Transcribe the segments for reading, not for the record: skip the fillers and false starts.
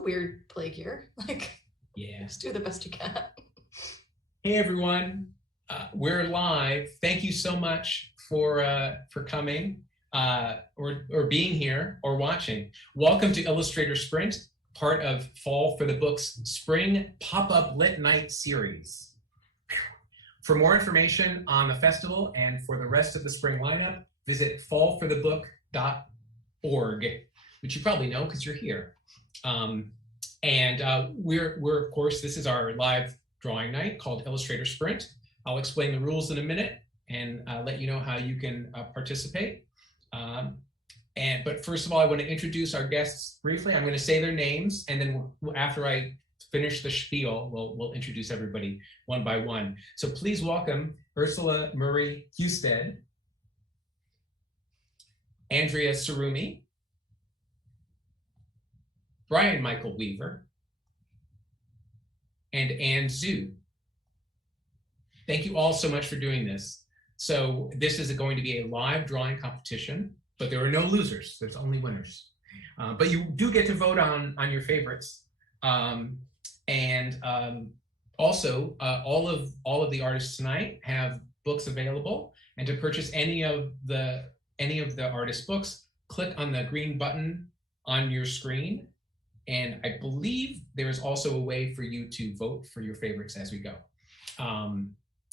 weird plague year. Like, yeah, just do the best you can. Hey everyone, we're live. Thank you so much for coming or being here or watching. Welcome to Illustrator Sprint, part of Fall for the Book's Spring Pop-Up Lit Night series. For more information on the festival and for the rest of the spring lineup, visit fallforthebook.org, which you probably know because you're here. We're of course, this is our live drawing night called Illustrator Sprint. I'll explain the rules in a minute and let you know how you can participate. But first of all, I want to introduce our guests briefly. I'm going to say their names, and then after I finish the spiel, we'll introduce everybody one by one. So please welcome Ursula Murray Husted, Andrea Sarumi, Brian Michael Weaver, and Ann Zhu. Thank you all so much for doing this. So this is going to be a live drawing competition, but there are no losers. There's only winners. But you do get to vote on your favorites. Also, all of the artists tonight have books available, and to purchase any of the artists' books, click on the green button on your screen. And I believe there is also a way for you to vote for your favorites as we go.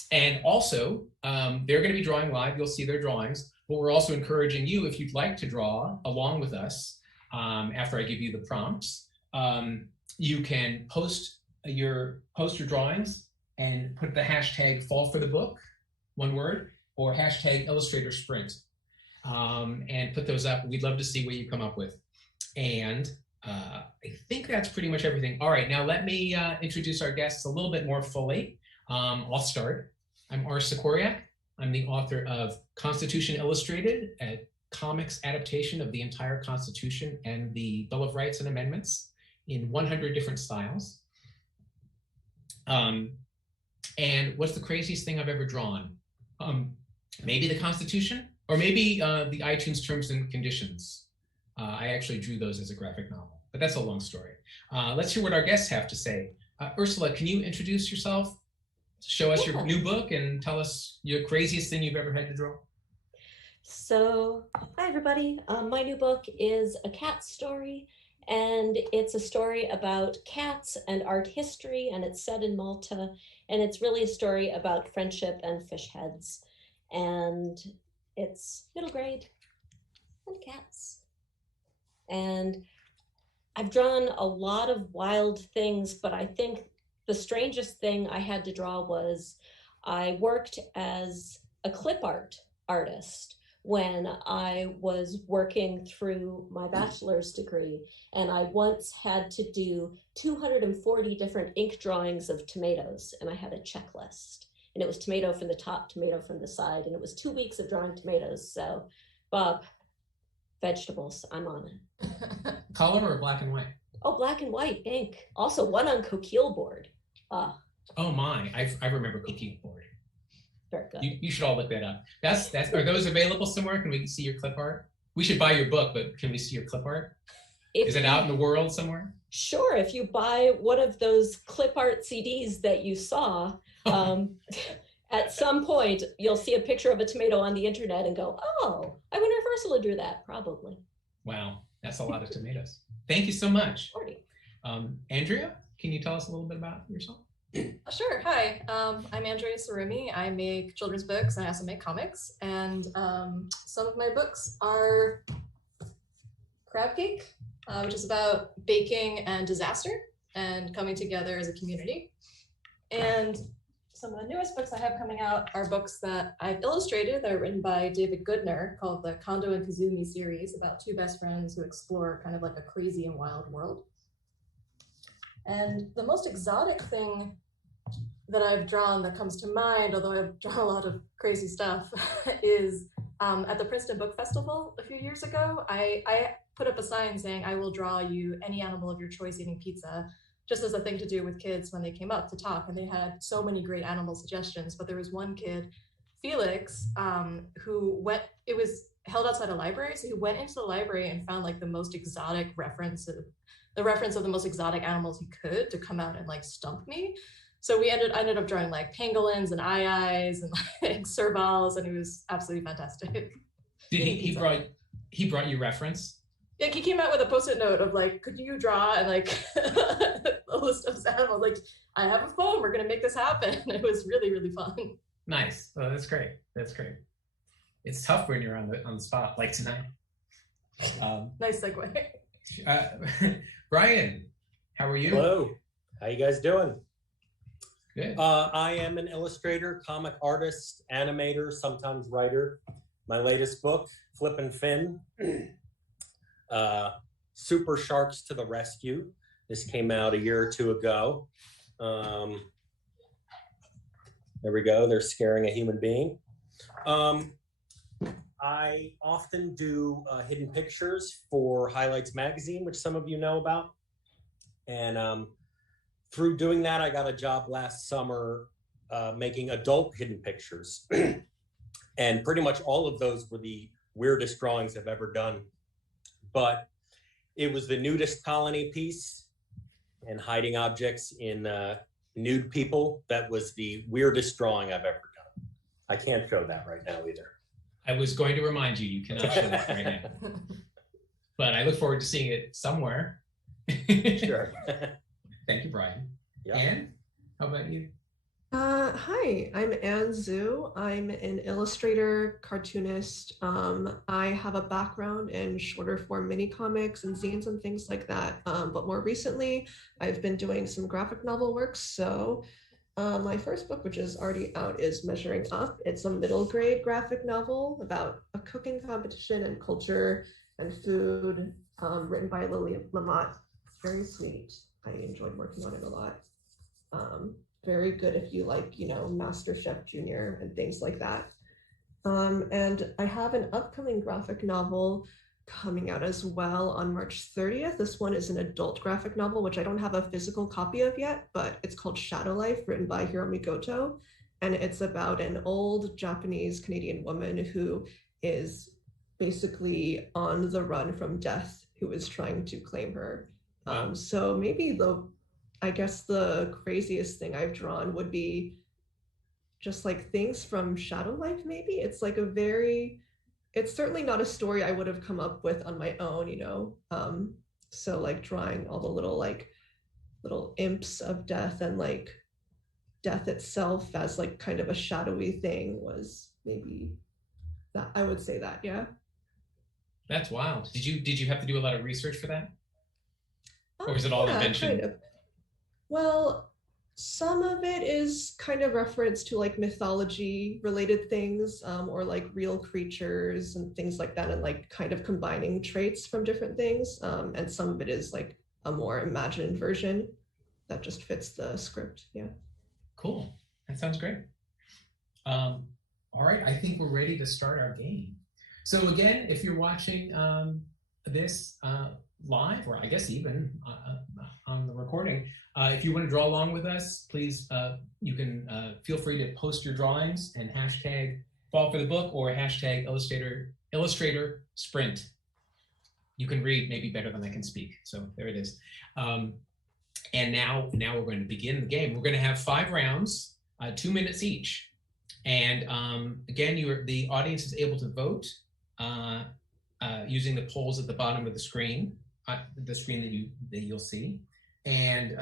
And also, they're going to be drawing live. You'll see their drawings. But we're also encouraging you, if you'd like to draw along with us after I give you the prompts, you can post your drawings and put the hashtag Fall for the Book, one word, or hashtag Illustrator Sprint, and put those up. We'd love to see what you come up with. And I think that's pretty much everything. All right, now let me introduce our guests a little bit more fully. I'll start. I'm Ars Sikoriak. I'm the author of Constitution Illustrated, a comics adaptation of the entire Constitution and the Bill of Rights and Amendments in 100 different styles. And what's the craziest thing I've ever drawn? Maybe the Constitution, or maybe the iTunes Terms and Conditions. I actually drew those as a graphic novel, but that's a long story. Let's hear what our guests have to say. Ursula, can you introduce yourself? Show us your new book and tell us your craziest thing you've ever had to draw. So, hi everybody. My new book is a cat story, and it's a story about cats and art history, and it's set in Malta, and it's really a story about friendship and fish heads, and it's middle grade and cats. And I've drawn a lot of wild things, but I think the strangest thing I had to draw was I worked as a clip art artist when I was working through my bachelor's degree. And I once had to do 240 different ink drawings of tomatoes, and I had a checklist. And it was tomato from the top, tomato from the side, and it was 2 weeks of drawing tomatoes. So, Bob, vegetables, I'm on it. Color or black and white? Oh, black and white ink. Also one on coquille board. Oh my, I remember coquille board. Very good. You should all look that up. Are those available somewhere? Can we see your clip art? We should buy your book, but can we see your clip art? Is it out in the world somewhere? Sure, if you buy one of those clip art CDs that you saw, at some point you'll see a picture of a tomato on the internet and go, oh, I wonder if Ursula drew that. Probably. Wow, that's a lot of tomatoes. Thank you so much. 40. Andrea, can you tell us a little bit about yourself? Sure. Hi, I'm Andrea Sarumi. I make children's books and I also make comics. And some of my books are Crab Cake, which is about baking and disaster and coming together as a community. And some of the newest books I have coming out are books that I've illustrated that are written by David Goodner, called the Kondo and Kazumi series, about two best friends who explore kind of like a crazy and wild world. And the most exotic thing that I've drawn that comes to mind, although I've drawn a lot of crazy stuff, is at the Princeton Book Festival a few years ago, I put up a sign saying, I will draw you any animal of your choice eating pizza, just as a thing to do with kids when they came up to talk. And they had so many great animal suggestions, but there was one kid, Felix, who it was held outside a library, so he went into the library and found like the most exotic reference the reference of the most exotic animals he could to come out and like stump me. So I ended up drawing like pangolins and eyes and like servals, and it was absolutely fantastic. Did he brought you reference? Like he came out with a post-it note of like, could you draw and like a list of his animals? Like, I have a phone, we're gonna make this happen. It was really, really fun. Nice. Oh, that's great. That's great. It's tough when you're on the spot like tonight. Nice segue. Brian, how are you? Hello. How you guys doing? Good. I am an illustrator, comic artist, animator, sometimes writer. My latest book, Flippin' Fin, Super Sharks to the Rescue. This came out a year or two ago. There we go. They're scaring a human being. I often do hidden pictures for Highlights Magazine, which some of you know about. And through doing that, I got a job last summer making adult hidden pictures. And pretty much all of those were the weirdest drawings I've ever done. But it was the nudist colony piece and hiding objects in nude people. That was the weirdest drawing I've ever done. I can't show that right now either. I was going to remind you, you cannot show that right now. But I look forward to seeing it somewhere. Sure. Thank you, Brian. Yeah. Anne, how about you? Hi, I'm Anne Zhu. I'm an illustrator, cartoonist. I have a background in shorter form mini comics and zines and things like that. But more recently, I've been doing some graphic novel work. So my first book, which is already out, is Measuring Up. It's a middle grade graphic novel about a cooking competition and culture and food, written by Lily Lamott. Very sweet. I enjoyed working on it a lot. Very good if you like, Master Chef Junior and things like that. And I have an upcoming graphic novel coming out as well on March 30th. This one is an adult graphic novel, which I don't have a physical copy of yet, but it's called Shadow Life, written by Hiromi Goto. And it's about an old Japanese Canadian woman who is basically on the run from death, who is trying to claim her. So maybe I guess the craziest thing I've drawn would be just like things from Shadow Life, maybe. It's like it's certainly not a story I would have come up with on my own, So like drawing all the little imps of death and like death itself as like kind of a shadowy thing was maybe that. I would say that, yeah. That's wild. Did you have to do a lot of research for that? Or is it all invention? Kind of. Well, some of it is kind of reference to like mythology related things, or like real creatures and things like that, and like kind of combining traits from different things. And some of it is like a more imagined version that just fits the script. Yeah. Cool. That sounds great. All right, I think we're ready to start our game. So again, if you're watching this live, or I guess even on the recording, if you want to draw along with us, please, you can feel free to post your drawings and hashtag Fall for the Book or hashtag Illustrator Sprint. You can read maybe better than I can speak, so there it is. And now we're going to begin the game. We're going to have 5 rounds, 2 minutes each. And again, the audience is able to vote using the polls at the bottom of the screen that you'll see. And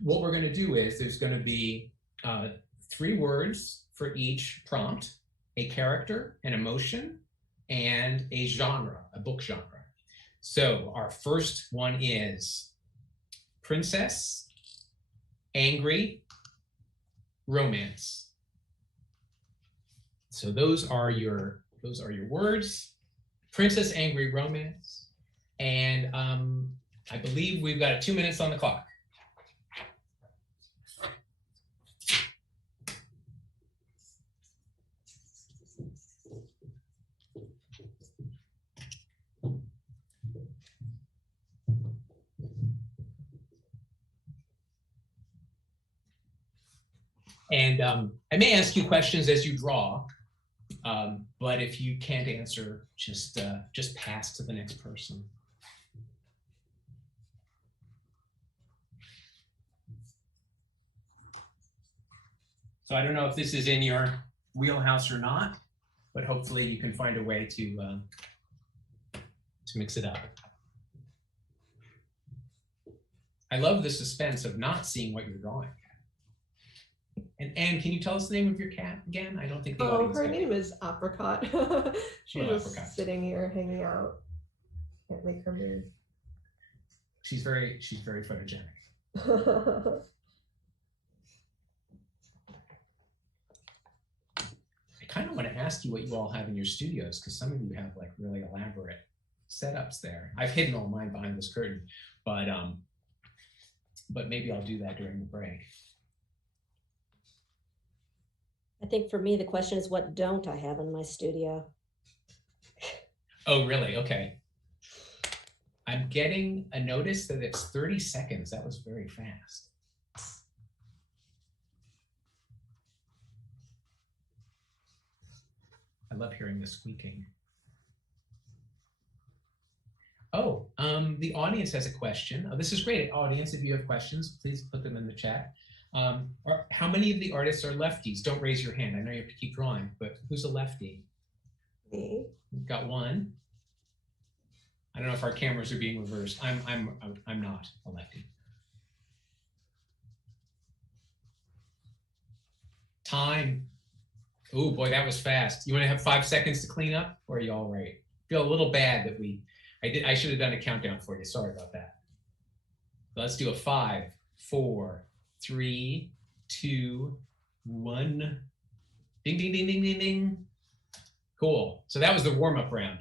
what we're going to do is there's going to be 3 words for each prompt: a character, an emotion, and a genre, a book genre. So our first one is princess, angry, romance. So those are your words: princess, angry, romance. And I believe we've got 2 minutes on the clock. And I may ask you questions as you draw, but if you can't answer, just pass to the next person. So I don't know if this is in your wheelhouse or not, but hopefully you can find a way to mix it up. I love the suspense of not seeing what you're drawing. And Anne, can you tell us the name of your cat again? I don't think the audience her got it. name is Apricot. She's Oh, just Apricot. sitting here hanging out. Can't make her move. She's very photogenic. I kind of want to ask you what you all have in your studios, because some of you have like really elaborate setups there. I've hidden all mine behind this curtain, but maybe I'll do that during the break. I think for me, the question is, what don't I have in my studio? Oh, really? Okay. I'm getting a notice that it's 30 seconds. That was very fast. I love hearing the squeaking. Oh, the audience has a question. Oh, this is great. Audience, if you have questions, please put them in the chat. How many of the artists are lefties? Don't raise your hand. I know you have to keep drawing, but who's a lefty? Me. We've got one. I don't know if our cameras are being reversed. I'm not a lefty. Time. Oh boy, that was fast. You want to have 5 seconds to clean up, or are you all right? Feel a little bad that I should have done a countdown for you. Sorry about that. Let's do a 5, 4, 3, 2, 1. Ding, ding, ding, ding, ding, ding. Cool. So that was the warm-up round.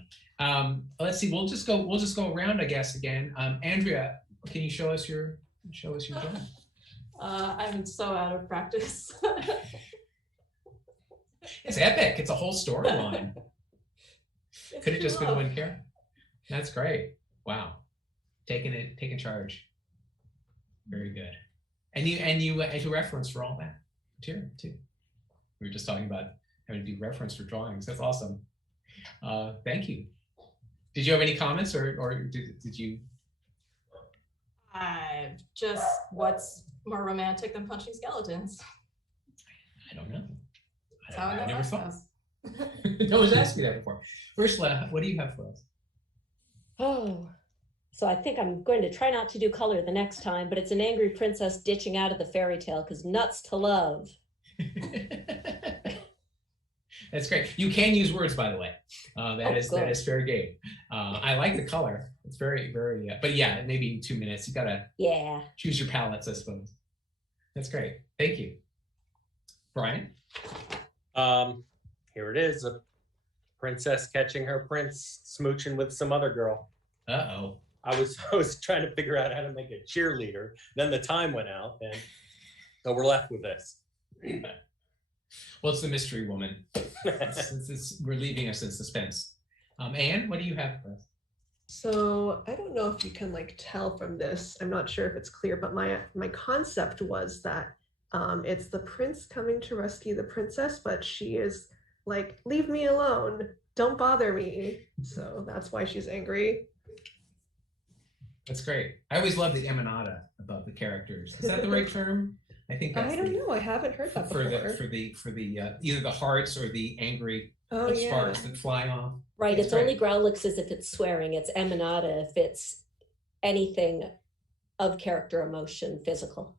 Let's see. We'll just go around, I guess, again. Andrea, can you show us your drawing? I'm so out of practice. It's epic. It's a whole storyline. Could have just been one character. That's great. Wow. Taking charge. Very good. And you do reference for all that material too. We were just talking about having to do reference for drawings. That's awesome. Thank you. Did you have any comments, or did you? Just what's more romantic than punching skeletons? I don't know. That's how I never met thought. us. No one's asked me that before. Ursula, what do you have for us? Oh, so I think I'm going to try not to do color the next time, but it's an angry princess ditching out of the fairy tale because nuts to love. That's great. You can use words, by the way. That is fair game. I like the color. It's very, very. But yeah, maybe 2 minutes. You gotta choose your palettes, I suppose. That's great. Thank you, Brian. Here it is: a princess catching her prince smooching with some other girl. Uh-oh. I was trying to figure out how to make a cheerleader. Then the time went out, and so we're left with this. Well, it's the mystery woman. We're leaving us in suspense. Anne, what do you have for us? So I don't know if you can like tell from this. I'm not sure if it's clear, but my concept was that it's the prince coming to rescue the princess, but she is like, leave me alone, don't bother me. So that's why she's angry. That's great. I always love the emanata about the characters. Is that the right term? I think that's I don't know. I haven't heard that before. For the either the hearts or the angry yeah. sparks that fly off. Right. That's It's only growlixes if it's swearing. It's emanata if it's anything of character, emotion, physical.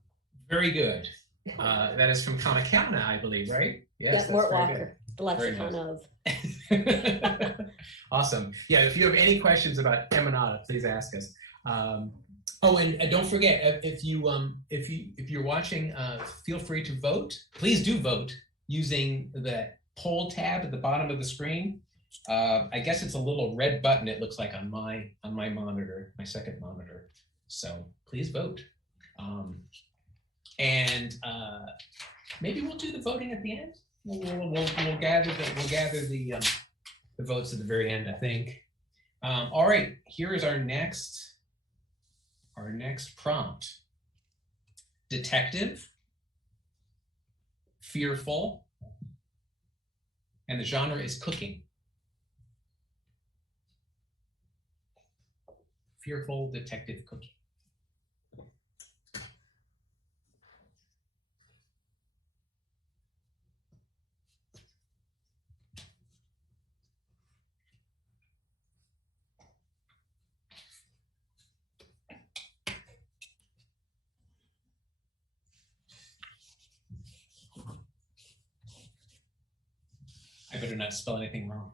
Very good. That is from Comic-Cana, I believe, right? Yes. Yeah, Mort Walker, the lexicon nice. of. Awesome. Yeah, if you have any questions about emanata, please ask us. Oh, and don't forget, if you're watching, feel free to vote. Please do vote using the poll tab at the bottom of the screen. I guess it's a little red button. It looks like on my monitor, my second monitor. So please vote. And maybe we'll do the voting at the end. We'll gather the votes at the very end, I think. All right, here is our next prompt. Detective, fearful, and the genre is cooking. Fearful, detective, cooking. I better not spell anything wrong.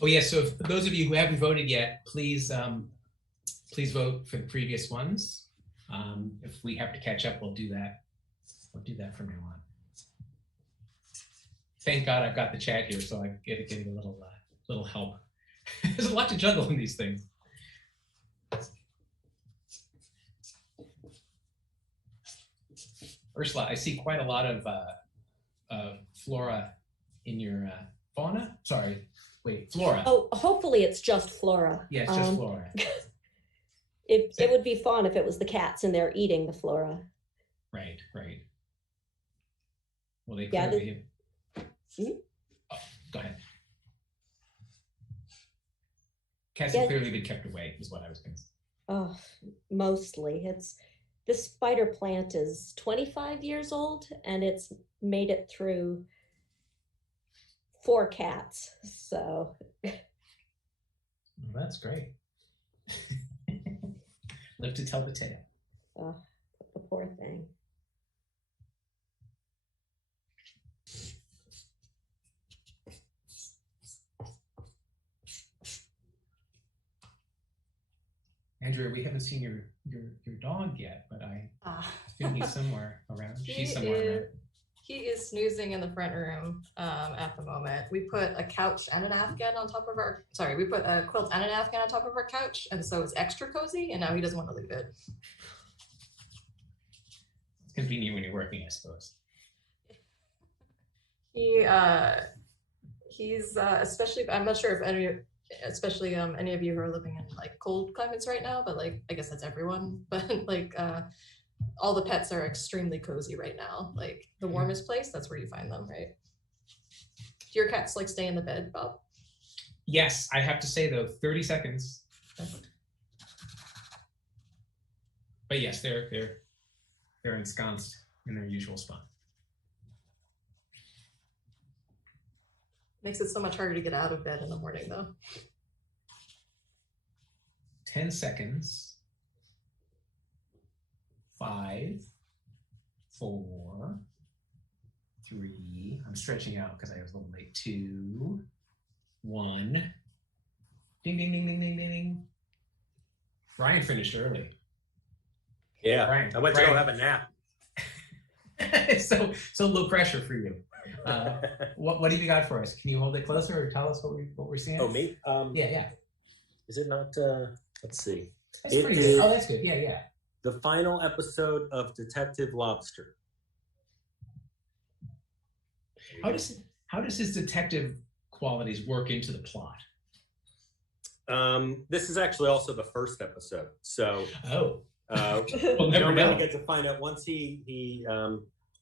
Oh yeah, so for those of you who haven't voted yet, please please vote for the previous ones. If we have to catch up, we'll do that. We'll do that from now on. Thank God I've got the chat here, so I get a little help. There's a lot to juggle in these things. Ursula, I see quite a lot of flora in your fauna. Sorry. Wait, flora. Oh, hopefully it's just flora. Yeah, it's just flora. It would be fun if it was the cats and they're eating the flora. Right, right. Well, they Yeah, clearly oh, go ahead. Cats have clearly been kept away, is what I was going to say. Oh, mostly. This spider plant is 25 years old and it's made it through 4 cats. So well, that's great. Live to tell the tale. Oh, the poor thing. Andrea, we haven't seen your dog yet, but I assume he's somewhere around. She's somewhere around. He is snoozing in the front room at the moment. We put a couch and an afghan on top of our, sorry, we put a quilt and an afghan on top of our couch, and so it's extra cozy, and now he doesn't want to leave it. It's convenient when you're working, I suppose. He's especially, I'm not sure if any of you who are living in like cold climates right now, but like I guess that's everyone, but like all the pets are extremely cozy right now. Like the warmest place, that's where you find them, right? Do your cats like stay in the bed, Bob? Yes, I have to say though, 30 seconds. But yes, they're ensconced in their usual spot. Makes it so much harder to get out of bed in the morning though. 10 seconds. 5, 4, 3. I'm stretching out because I was a little late. 2, 1. Ding, ding, ding, ding, ding, ding, ding. Brian finished early. Yeah, Brian, I went to go have a nap. so low pressure for you. What have you got for us? Can you hold it closer or tell us what we're seeing? Oh, me? Yeah. Is it not? Let's see. That's pretty good. Oh, that's good. Yeah. The final episode of Detective Lobster. How does his detective qualities work into the plot? This is actually also the first episode, so we'll never you know. really get to find out once he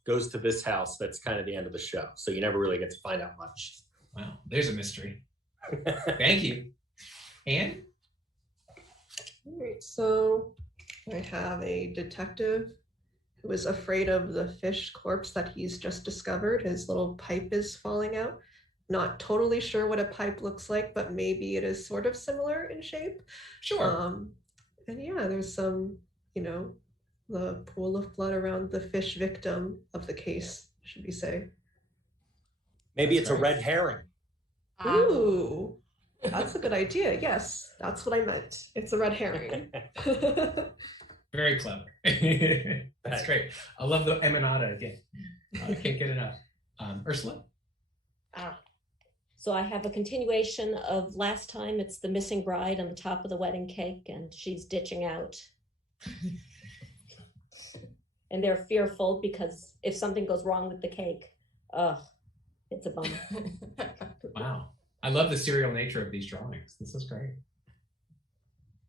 goes to this house. That's kind of the end of the show, so you never really get to find out much. Wow, there's a mystery. Thank you. Anne? All right, so I have a detective who is afraid of the fish corpse that he's just discovered. His little pipe is falling out. Not totally sure what a pipe looks like, but maybe it is sort of similar in shape. Sure. And yeah, there's some, the pool of blood around the fish victim of the case, should we say. Maybe it's a red herring. Ooh, that's a good idea. Yes, that's what I meant. It's a red herring. Very clever. That's great. I love the emanada again. I can't get enough. Ursula? So I have a continuation of last time. It's the missing bride on the top of the wedding cake, and she's ditching out. And they're fearful because if something goes wrong with the cake, it's a bummer. Wow. I love the serial nature of these drawings. This is great.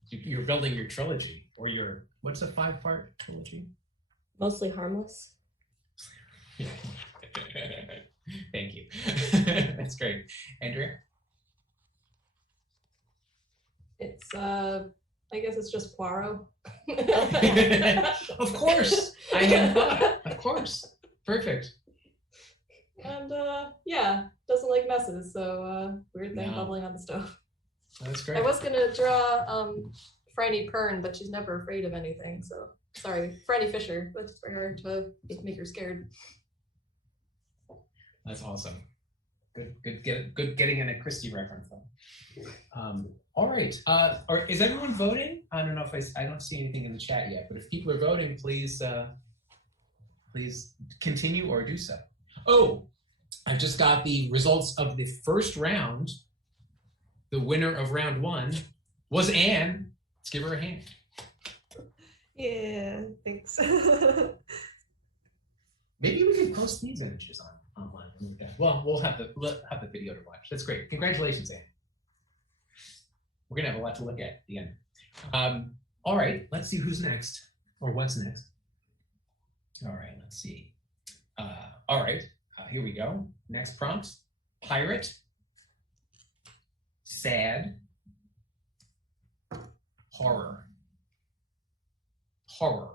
You're building your trilogy, or what's a 5-part trilogy? Mostly harmless. Thank you. That's great. Andrea? It's I guess it's just Poirot. Of course, I had thought. Of course, perfect. And yeah, doesn't like messes, so weird thing No. bubbling on the stove. That's great. I was gonna draw Franny Pern, but she's never afraid of anything, so sorry, Franny Fisher. That's for her to make her scared. That's awesome. Good getting in a Christie reference though. All right. Or is everyone voting? I don't know if I don't see anything in the chat yet, but if people are voting, please please continue or do so. Oh, I've just got the results of the first round. The winner of round 1 was Anne. Let's give her a hand. Yeah, thanks. Maybe we can post these images online. Well, we'll have the video to watch. That's great. Congratulations, Anne. We're gonna have a lot to look at the end. All right, let's see who's next or what's next. All right, let's see. All right, here we go. Next prompt: pirate, sad, horror, horror.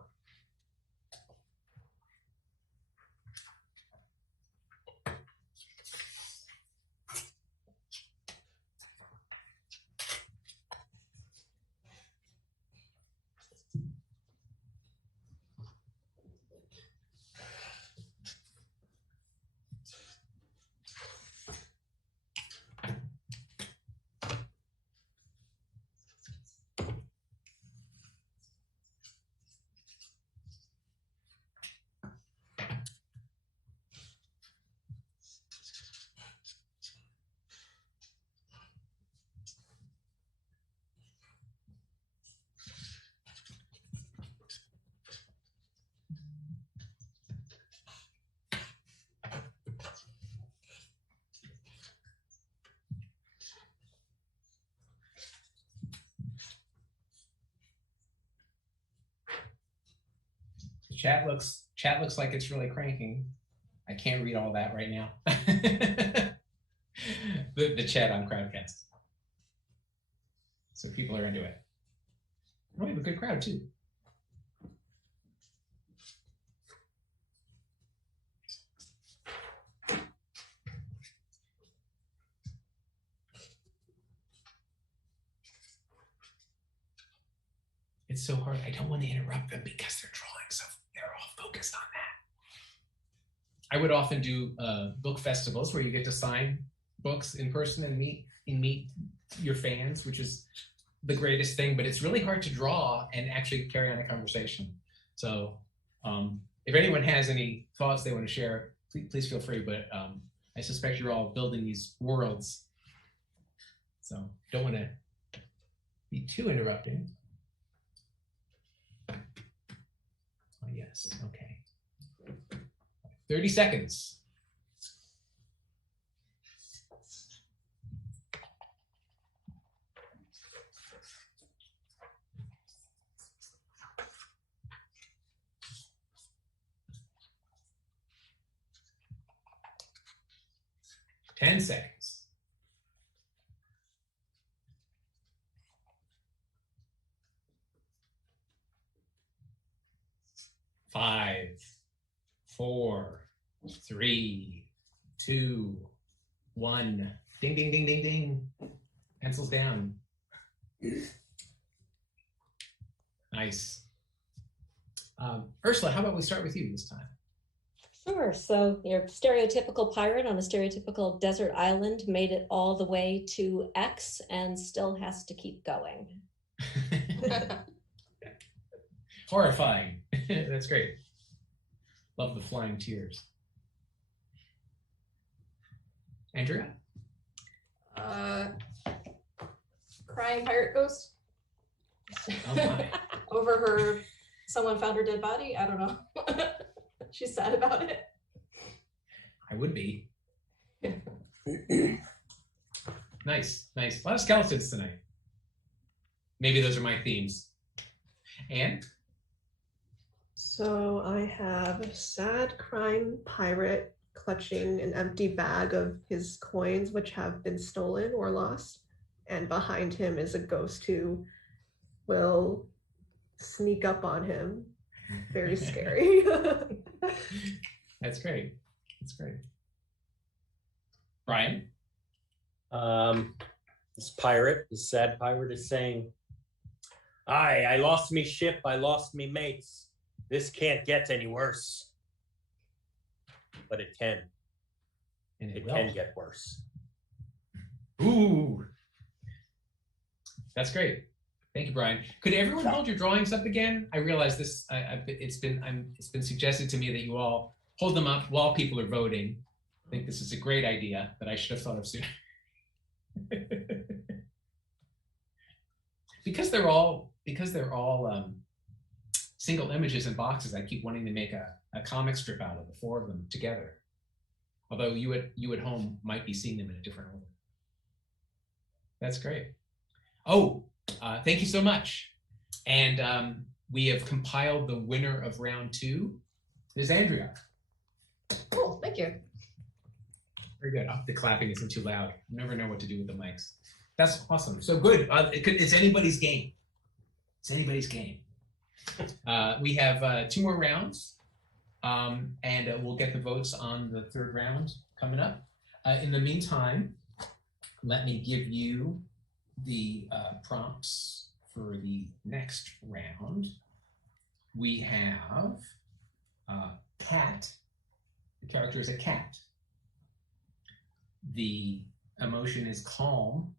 Chat looks like it's really cranking. I can't read all that right now. the chat on Crowdcast. So people are into it. Oh, we have a good crowd too. It's so hard. I don't want to interrupt them because they're drawing, so they're all focused on that. I would often do book festivals where you get to sign books in person and meet your fans, which is the greatest thing, but it's really hard to draw and actually carry on a conversation. So if anyone has any thoughts they want to share, please feel free, but I suspect you're all building these worlds. So don't want to be too interrupting. Oh, yes, okay. 30 seconds. Ten seconds. 5, 4, 3, 2, 1. Ding, ding, ding, ding, ding. Pencils down. Nice. Ursula, how about we start with you this time? Sure. So your stereotypical pirate on a stereotypical desert island made it all the way to X and still has to keep going. Horrifying. That's great. Love the flying tears. Andrea? Crying pirate ghost. Oh my. Over someone found her dead body. I don't know. She's sad about it. I would be. Nice, nice. A lot of skeletons tonight. Maybe those are my themes. And? So I have a sad crying pirate clutching an empty bag of his coins, which have been stolen or lost. And behind him is a ghost who will sneak up on him. Very scary. That's great. That's great. Brian? This pirate, this sad pirate, is saying, "Aye, I lost me ship, I lost me mates. This can't get any worse." But it can. And It will. can get worse. Ooh. That's great. Thank you, Brian. Could everyone hold your drawings up again? I realize this. It's been suggested to me that you all hold them up while people are voting. I think this is a great idea that I should have thought of sooner. because they're all single images and boxes. I keep wanting to make a comic strip out of the four of them together. Although you at home might be seeing them in a different order. That's great. Oh, thank you so much. And we have compiled the winner of round 2. Ms. Andrea. Cool, thank you. Very good. Oh, the clapping isn't too loud. You never know what to do with the mics. That's awesome. So good. It's anybody's game. It's anybody's game. We have 2 more rounds, and we'll get the votes on the 3rd round coming up. In the meantime, let me give you the prompts for the next round. We have cat. The character is a cat. The emotion is calm.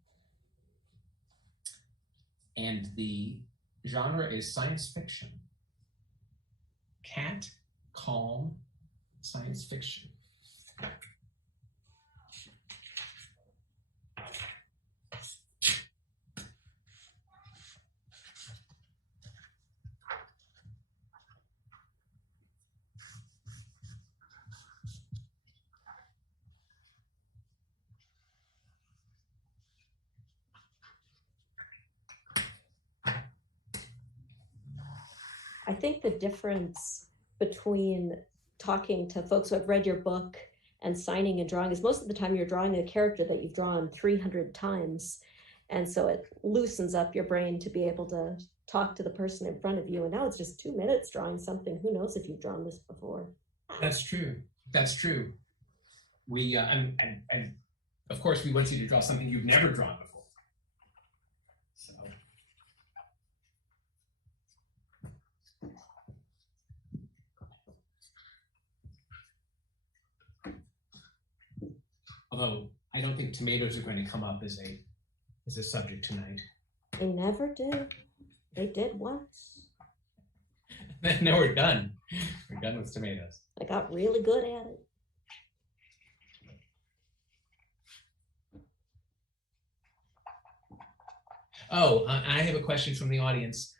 And the genre is science fiction. Cat, calm, science fiction. I think the difference between talking to folks who have read your book and signing and drawing is most of the time you're drawing a character that you've drawn 300 times. And so it loosens up your brain to be able to talk to the person in front of you. And now it's just 2 minutes drawing something. Who knows if you've drawn this before? That's true. That's true. We, and of course, we want you to draw something you've never drawn before. So. Although I don't think tomatoes are going to come up as a subject tonight. They never do. They did once. No, we're done. We're done with tomatoes. I got really good at it. Oh, I have a question from the audience.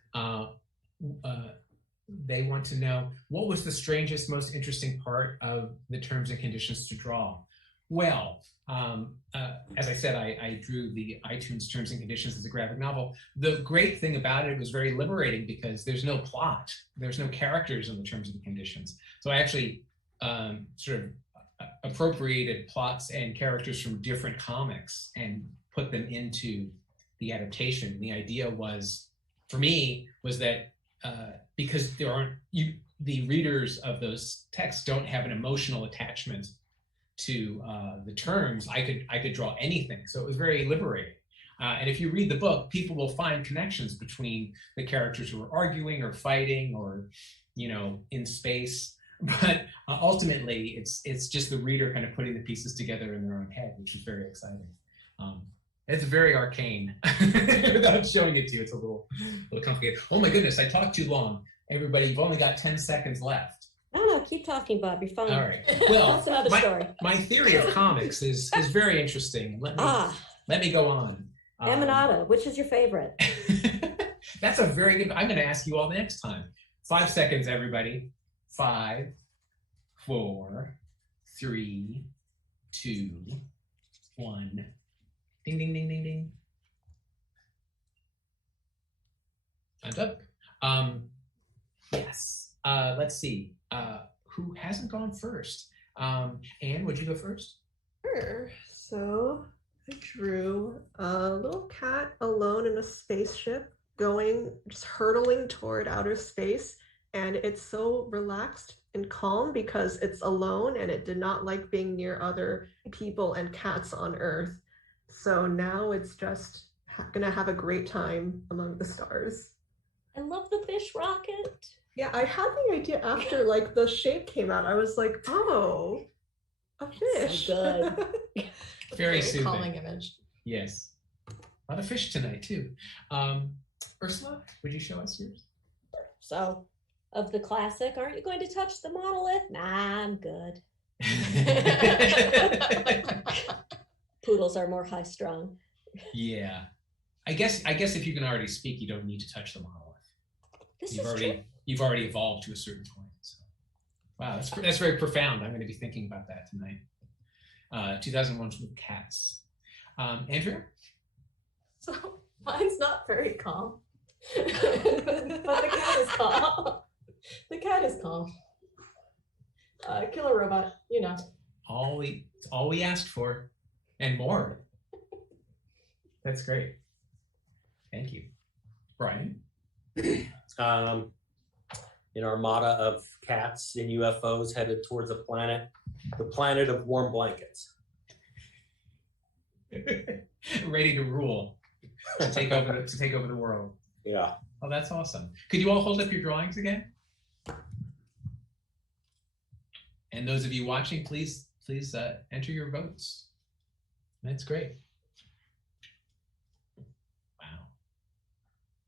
They want to know, what was the strangest, most interesting part of the terms and conditions to draw? Well, as I said, I drew the iTunes terms and conditions as a graphic novel. The great thing about it was very liberating because there's no plot. There's no characters in the terms and conditions. So I actually sort of appropriated plots and characters from different comics and put them into the adaptation. The idea was, for me, was that because there aren't, the readers of those texts don't have an emotional attachment to the terms, I could draw anything. So it was very liberating. And if you read the book, people will find connections between the characters who are arguing or fighting or, in space. But ultimately, it's just the reader kind of putting the pieces together in their own head, which is very exciting. It's very arcane. Without showing it to you, it's a little complicated. Oh my goodness, I talked too long. Everybody, you've only got 10 seconds left. No, keep talking, Bob. You're fine. All right. Well, that's another story. My theory of comics is very interesting. Let me go on. Emanata, which is your favorite? That's a very good. I'm going to ask you all the next time. 5 seconds, everybody. 5, 4, 3, 2, 1. Ding, ding, ding, ding, ding. Time's up. Yes. Let's see. Who hasn't gone first? Anne, would you go first? Sure. So I drew a little cat alone in a spaceship just hurtling toward outer space, and it's so relaxed and calm because it's alone and it did not like being near other people and cats on Earth. So now it's just gonna have a great time among the stars. I love the fish rocket. Yeah, I had the idea after like the shape came out. I was like, oh, a fish. So good. Very soothing. Calming image. Yes. A lot of fish tonight too. Ursula, would you show us yours? So, of the classic, aren't you going to touch the monolith? Nah, I'm good. Poodles are more high-strung. Yeah. I guess if you can already speak, you don't need to touch the monolith. You've already evolved to a certain point. So. Wow, that's very profound. I'm going to be thinking about that tonight. 2001's with cats. Andrea? So mine's not very calm. But the cat is calm. The cat is calm. Killer robot, you know. All we asked for, and more. That's great. Thank you, Brian. An armada of cats and UFOs headed towards the planet of warm blankets. Ready to rule, to take over the world. Yeah. Oh, that's awesome. Could you all hold up your drawings again? And those of you watching, please enter your votes. That's great. Wow.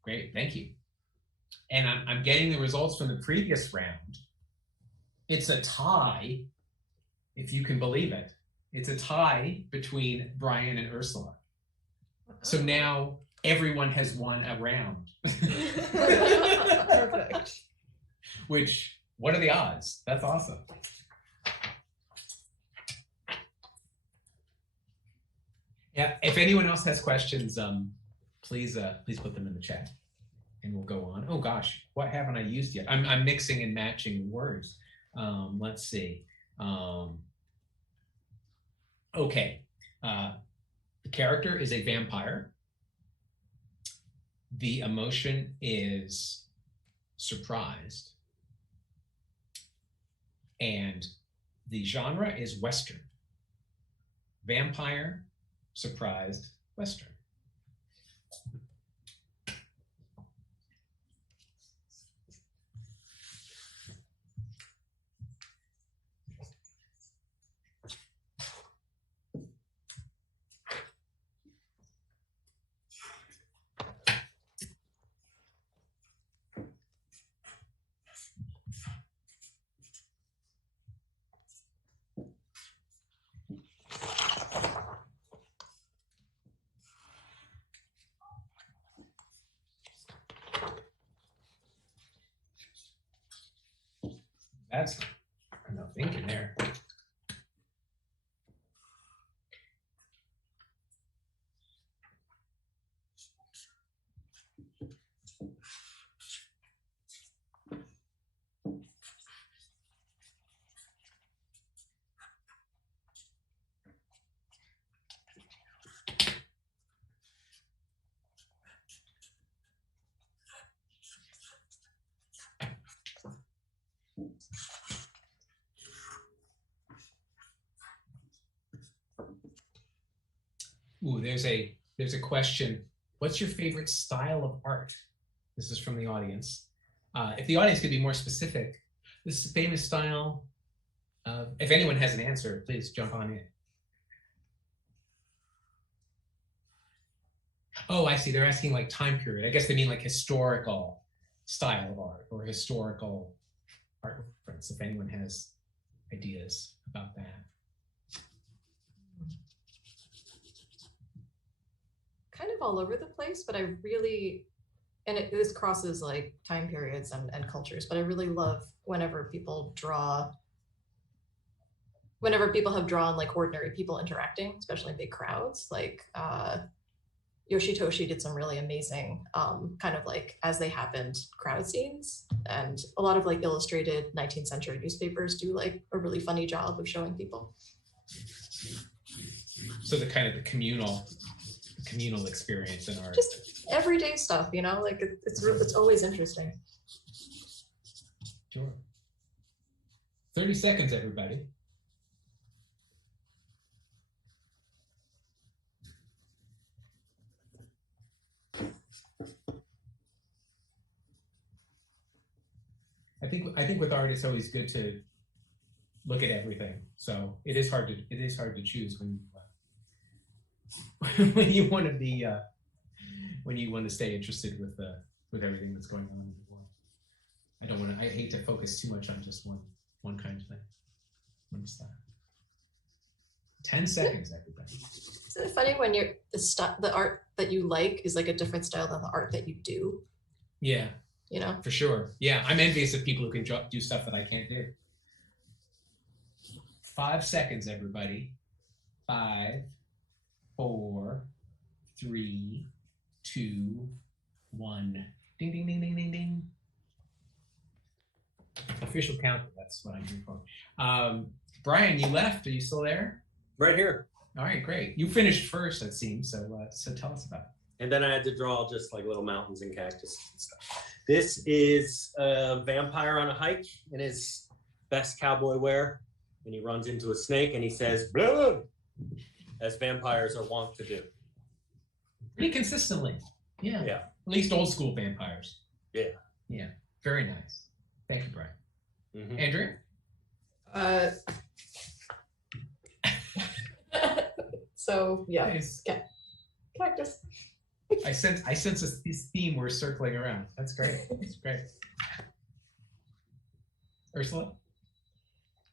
Great, thank you. And I'm getting the results from the previous round. It's a tie, if you can believe it. It's a tie between Brian and Ursula. So now everyone has won a round. Perfect. Which, what are the odds? That's awesome. Yeah, if anyone else has questions, please put them in the chat and we'll go on. Oh gosh, what haven't I used yet? I'm mixing and matching words. Let's see. Okay, the character is a vampire. The emotion is surprised. And the genre is Western. Vampire, surprised, Western. That's enough ink in there. Ooh, there's a question. What's your favorite style of art? This is from the audience. If the audience could be more specific, this is a famous style. If anyone has an answer, please jump on in. Oh, I see. They're asking like time period. I guess they mean like historical style of art or historical art reference, if anyone has ideas about that. Kind of all over the place, but I really, and this crosses like time periods and cultures, but I really love whenever people have drawn like ordinary people interacting, especially in big crowds. Like Yoshitoshi did some really amazing kind of like as they happened crowd scenes, and a lot of like illustrated 19th century newspapers do like a really funny job of showing people. So the kind of the communal communal experience in art. Just everyday stuff, you know, like it's always interesting. Sure. 30 seconds, everybody. I think with art, it's always good to look at everything. So it is hard to choose when when you want to be when you want to stay interested with everything that's going on in the world. I hate to focus too much on just one kind of thing. One style. 10 seconds, everybody. Isn't it funny when the art that you like is like a different style than the art that you do? Yeah. You know? For sure. Yeah, I'm envious of people who can do stuff that I can't do. 5 seconds, everybody. 5, 4, 3, 2, 1. Ding, ding, ding, ding, ding, ding. Official count, that's what I'm here for. Brian, you left. Are you still there? Right here. All right, great. You finished first, it seems. So tell us about it. And then I had to draw just like little mountains and cactus and stuff. This is a vampire on a hike in his best cowboy wear. And he runs into a snake and he says, "Blood," as vampires are wont to do. Pretty consistently. Yeah. Yeah. At least old school vampires. Yeah. Yeah. Very nice. Thank you, Brian. Mm-hmm. Andrea? So yeah, Nice. cactus. I sense this theme we're circling around. That's great. That's great. Ursula?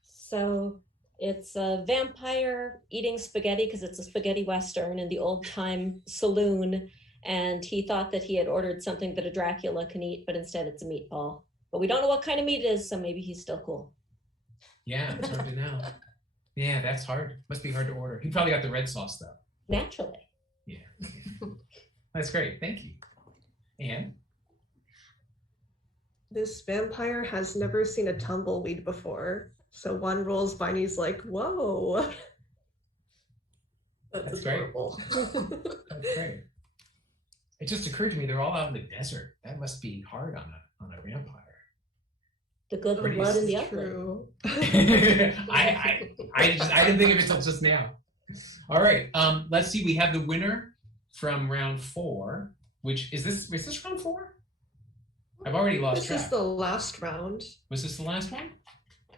So it's a vampire eating spaghetti because it's a spaghetti western in the old time saloon. And he thought that he had ordered something that a Dracula can eat, but instead it's a meatball. But we don't know what kind of meat it is, so maybe he's still cool. Yeah, it's hard to know. Yeah, that's hard. Must be hard to order. He probably got the red sauce though. Naturally. Yeah. That's great. Thank you. Anne? This vampire has never seen a tumbleweed before. So one rolls by and he's like, whoa. That's great. adorable. That's great. It just occurred to me they're all out in the desert. That must be hard on a vampire. The good, the blood, and the ugly. True. I didn't think of it till just now. All right. Let's see. We have the winner from round 4, which is this round 4? I've already lost This track. is the last round. Was this the last one?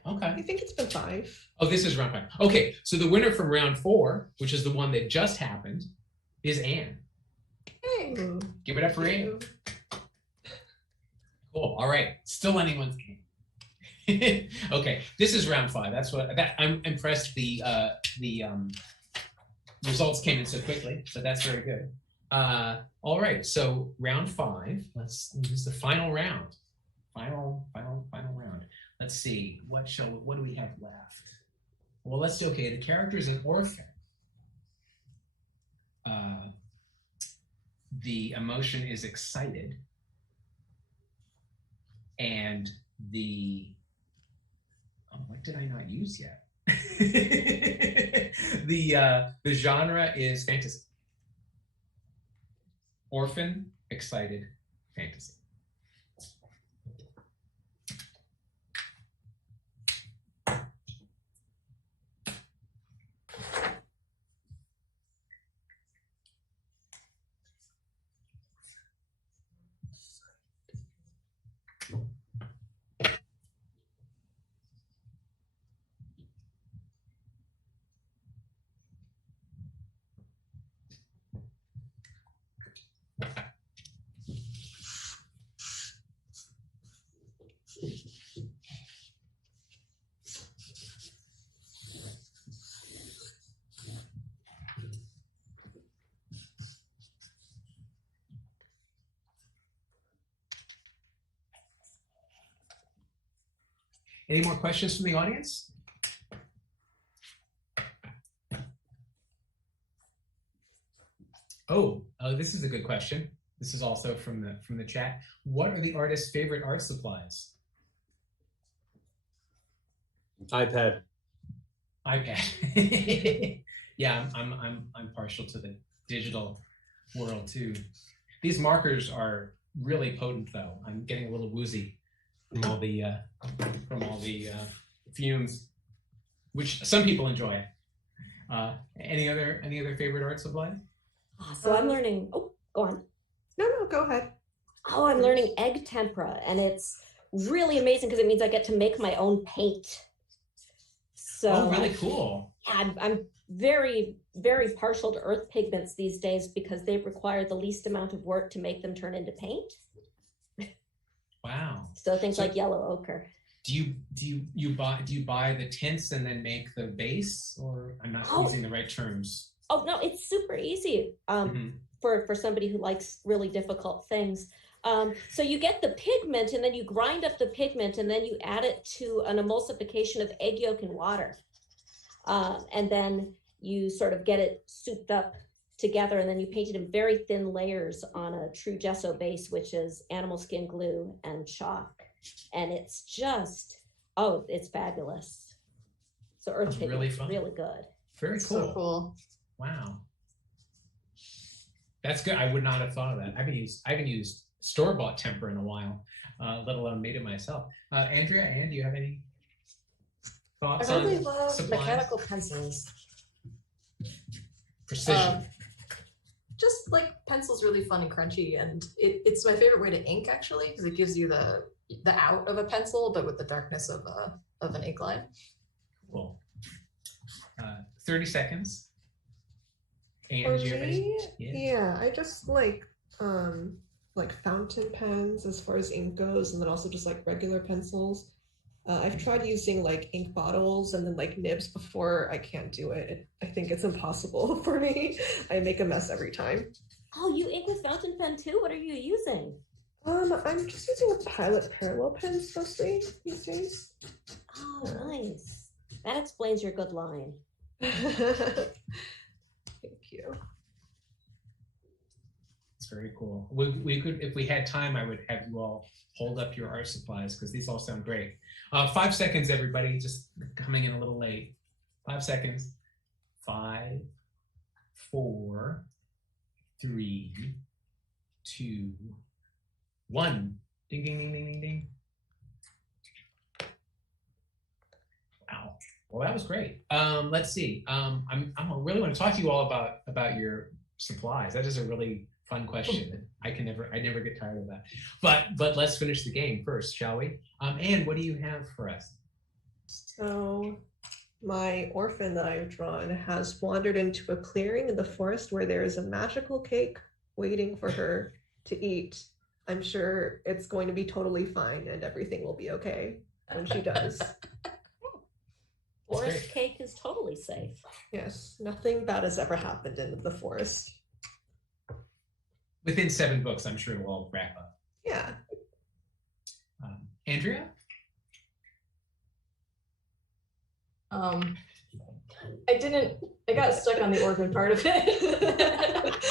Okay. I think it's been 5. Oh, this is round 5. Okay, so the winner from round 4, which is the one that just happened, is Anne. Hey. Give it up for Anne. Cool. All right. Still anyone's game. Okay, this is round 5. I'm impressed. The results came in so quickly, so that's very good. All right, so round 5. This is the final round. Final round. Let's see. What do we have left? Well, let's do. Okay, the character is an orphan. The emotion is excited, and what did I not use yet? The genre is fantasy. Orphan, excited, fantasy. Any more questions from the audience? Oh, this is a good question. This is also from the chat. What are the artist's favorite art supplies? iPad. iPad. Yeah, I'm partial to the digital world too. These markers are really potent, though. I'm getting a little woozy from all the fumes, which some people enjoy. Any other favorite art supply? So I'm learning. Oh, go on. No, go ahead. Oh, I'm learning egg tempera, and it's really amazing because it means I get to make my own paint. So Oh, really cool. I'm very, very partial to earth pigments these days because they require the least amount of work to make them turn into paint. Wow. So things like yellow ochre. Do you buy the tints and then make the base, or I'm not using the right terms? Oh no, it's super easy for somebody who likes really difficult things. So you get the pigment and then you grind up the pigment and then you add it to an emulsification of egg yolk and water. And then you sort of get it souped up together and then you paint it in very thin layers on a true gesso base, which is animal skin glue and chalk. And it's just, it's fabulous. So earth pigment really is fun. Really good. Very cool. So cool. Wow. That's good. I would not have thought of that. I haven't used store-bought tempera in a while, let alone made it myself. Andrea, Anne, do you have any thoughts I really on love supplies? mechanical pencils. Precision. Just like pencil's really fun and crunchy, and it's my favorite way to ink actually because it gives you the out of a pencil, but with the darkness of an ink line. Cool. 30 seconds. And For do you have any? me, yeah, I just like fountain pens as far as ink goes, and then also just like regular pencils. I've tried using like ink bottles and then like nibs before. I can't do it. I think it's impossible for me. I make a mess every time. Oh, you ink with fountain pen too? What are you using? I'm just using a Pilot parallel pens mostly these days. Oh, nice. That explains your good line. Thank you. It's very cool. We could, if we had time, I would have you all hold up your art supplies because these all sound great. 5 seconds, everybody. Just coming in a little late. 5 seconds. 5, 4, 3, 2, 1. Ding, ding, ding, ding, ding, ding. Wow. Well, that was great. Let's see. I really want to talk to you all about your supplies. That is a really fun question. I never get tired of that. But let's finish the game first, shall we? Anne, what do you have for us? So my orphan that I've drawn has wandered into a clearing in the forest where there is a magical cake waiting for her to eat. I'm sure it's going to be totally fine and everything will be okay when she does. Forest cake is totally safe. Yes, nothing bad has ever happened in the forest. Within 7 books, I'm sure we'll all wrap up. Yeah. Andrea? I got stuck on the orphan part of it.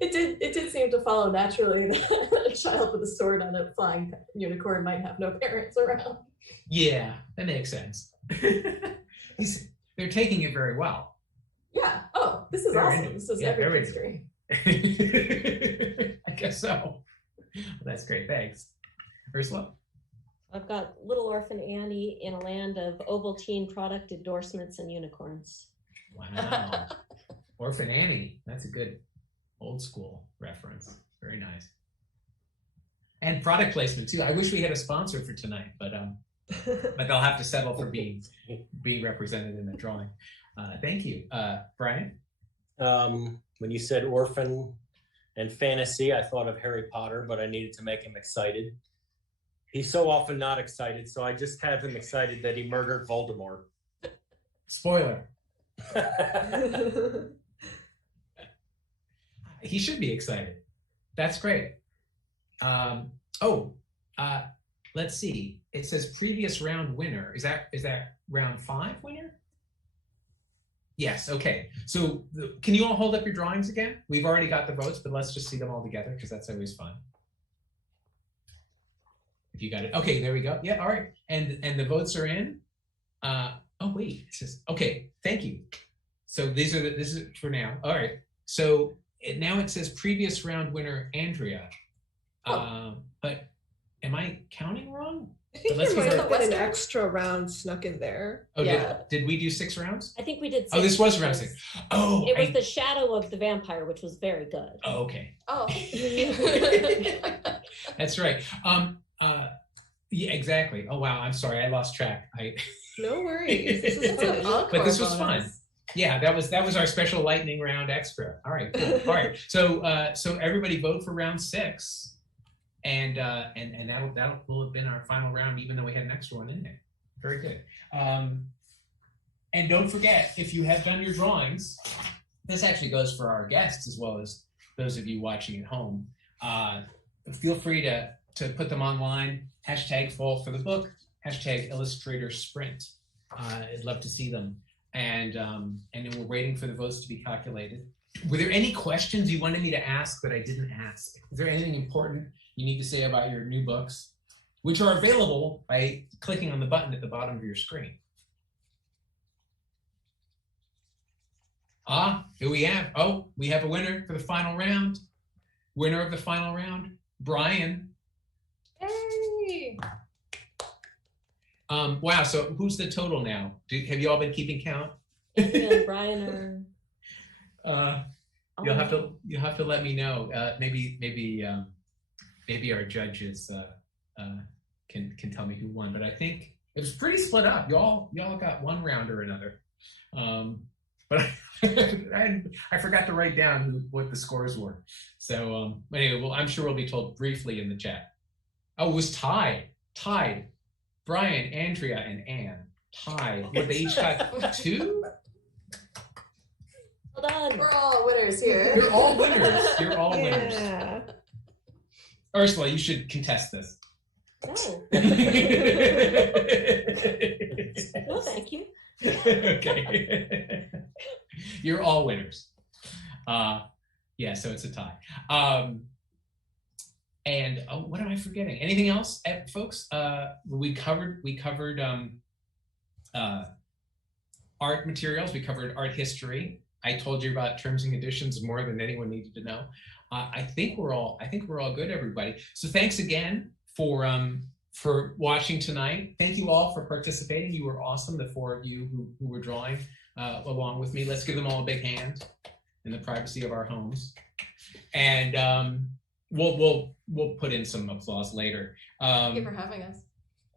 It did seem to follow naturally that a child with a sword on a flying unicorn might have no parents around. Yeah, that makes sense. They're taking it very well. Yeah. Oh, this is awesome. This is epic history. I guess so. Well, that's great. Thanks. Ursula? I've got Little Orphan Annie in a land of Ovaltine product endorsements and unicorns. Wow. Orphan Annie. That's a good old school reference. Very nice. And product placement too. I wish we had a sponsor for tonight, but they'll have to settle for being represented in the drawing. Thank you. Brian? When you said orphan and fantasy, I thought of Harry Potter, but I needed to make him excited. He's so often not excited, so I just have him excited that he murdered Voldemort. Spoiler. He should be excited. That's great. Let's see. It says previous round winner. Is that round 5 winner? Yes, okay. So can you all hold up your drawings again? We've already got the votes, but let's just see them all together because that's always fun. If you got it. Okay, there we go. Yeah, all right. And the votes are in. Oh wait, it says, okay, thank you. So this is for now. All right. So now it says previous round winner Andrea. But am I counting wrong? I think Let's there give might her- have been an Western? extra round snuck in there. Oh, Yeah. did we do 6 rounds? I think we did. Oh, this 6 was round because 6. Oh, It was the shadow of the vampire, which was very good. oh, okay. Oh. That's right. Yeah, exactly. Oh wow, I'm sorry, I lost track. No worries. This is It's an fun. encore But this was fun. bonus. Yeah, that was our special lightning round extra. All right, cool. All right. So everybody vote for round 6. And that will have been our final round, even though we had an extra one in there. Very good. And don't forget, if you have done your drawings, this actually goes for our guests as well as those of you watching at home. Feel free to put them online. #fall for the book. #Illustrator Sprint. I'd love to see them. And then we're waiting for the votes to be calculated. Were there any questions you wanted me to ask that I didn't ask? Is there anything important you need to say about your new books, which are available by clicking on the button at the bottom of your screen? Here we have, we have a winner for the final round. Winner of the final round, Brian. Yay! Wow, so who's the total now? Have you all been keeping count? Andrea and Brian are. You'll have to let me know. Maybe our judges can tell me who won. But I think it was pretty split up. Y'all got one round or another. But I forgot to write down what the scores were. So anyway, well, I'm sure we'll be told briefly in the chat. Oh, it was tied. Brian, Andrea, and Anne tied. But they each got 2. Well done. We're all winners here. You're all winners. You're all winners. Yeah. Ursula, you should contest this. No. No, thank you. Okay. You're all winners. Yeah, so it's a tie. And what am I forgetting? Anything else, folks? We covered art materials. We covered art history. I told you about terms and conditions more than anyone needed to know. I think we're all good, everybody. So thanks again for watching tonight. Thank you all for participating. You were awesome, the 4 of you who were drawing along with me. Let's give them all a big hand in the privacy of our homes. And we'll put in some applause later. Thank you for having us.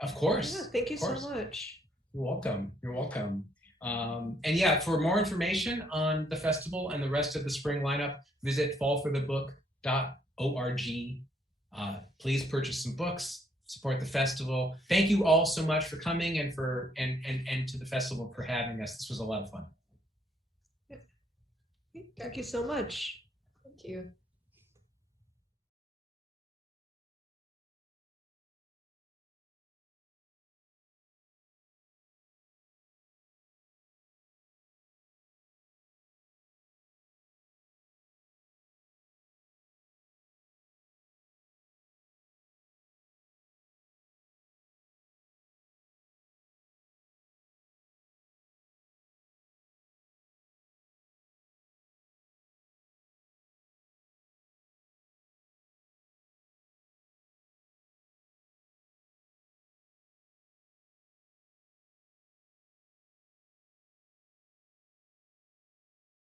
Of course. Yeah, thank you so course. much. You're welcome. You're welcome. And yeah, for more information on the festival and the rest of the spring lineup, visit fallforthebook.org. Please purchase some books, support the festival. Thank you all so much for coming and to the festival for having us. This was a lot of fun. Thank you so much. Thank you.